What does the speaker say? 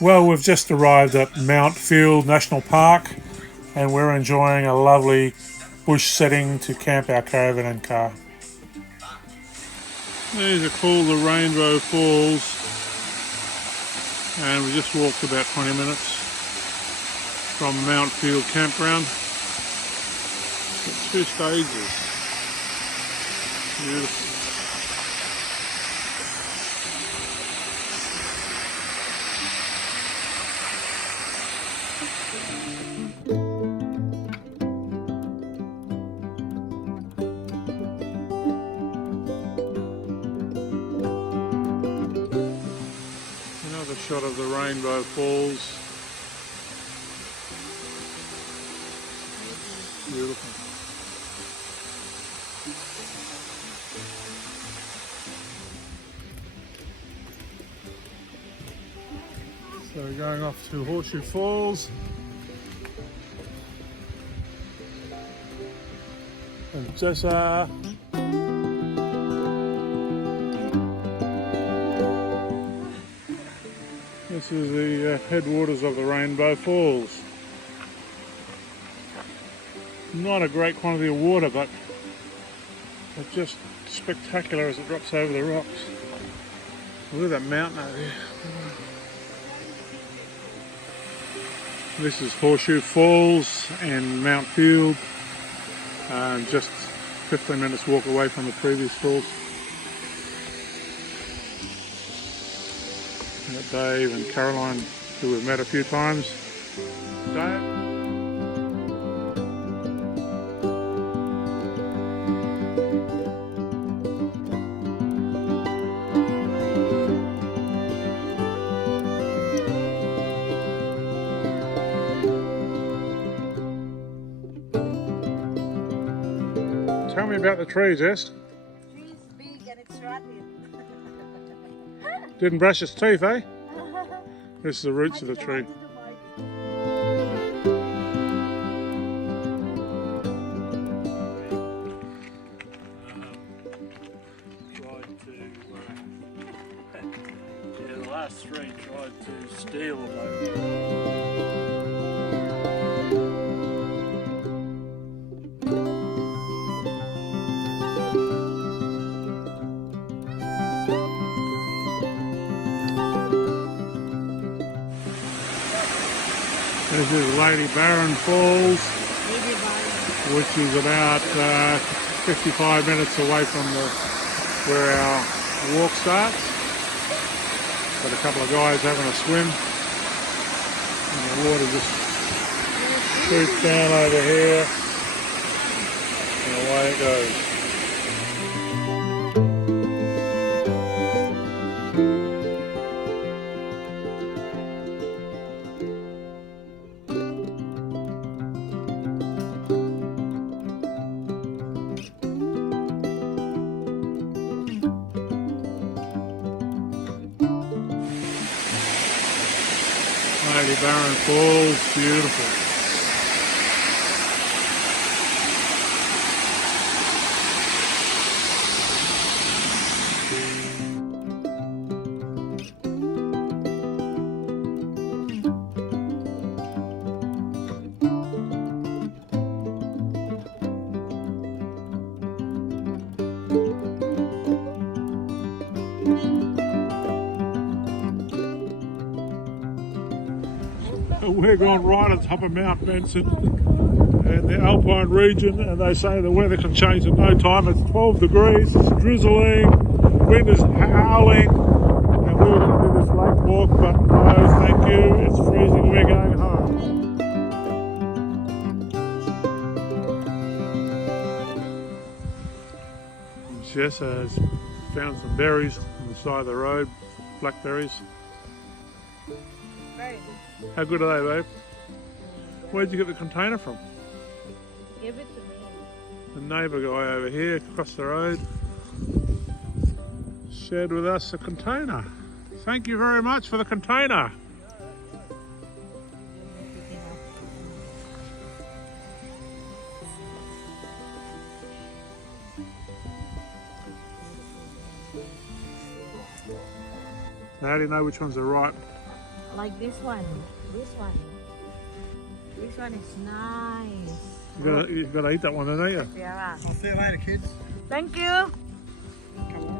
Well, we've just arrived at Mount Field National Park and we're enjoying a lovely bush setting to camp our caravan and car. These are called the Rainbow Falls, and we just walked about 20 minutes from Mount Field Campground. Got 2 stages. Beautiful. Another shot of the Rainbow Falls. Beautiful. So we're going off to Horseshoe Falls. And Jessa. This is the headwaters of the Rainbow Falls. Not a great quantity of water, but it's just spectacular as it drops over the rocks. Look at that mountain over here. This is Horseshoe Falls and Mount Field, just 15 minutes walk away from the previous falls. Got Dave and Caroline, who we've met a few times. Dave? Tell me about the trees, Est. Tree's big and it's rotten. Didn't brush its teeth, eh? This is the roots of the tree. The last 3 tried to steal them. This is Lady Barron Falls, which is about 55 minutes away from where our walk starts. Got a couple of guys having a swim, and the water just shoots down over here, and away it goes. Lady Barron Falls, beautiful. We're going right on top of Mount Benson in the Alpine region, and they say the weather can change in no time. It's 12 degrees, it's drizzling, wind is howling, and we were going to do this lake walk, but no, thank you, it's freezing, we're going home. Jess has found some berries on the side of the road, blackberries. Very good. How good are they, babe? Where'd you get the container from? Give it to me. The neighbour guy over here across the road shared with us a container. Thank you very much for the container. Now, how do you know which ones are ripe? Like this one. This one. This one is nice. You've got to eat that one, don't you? Yeah. I'll see you later, kids. Thank you. Come on.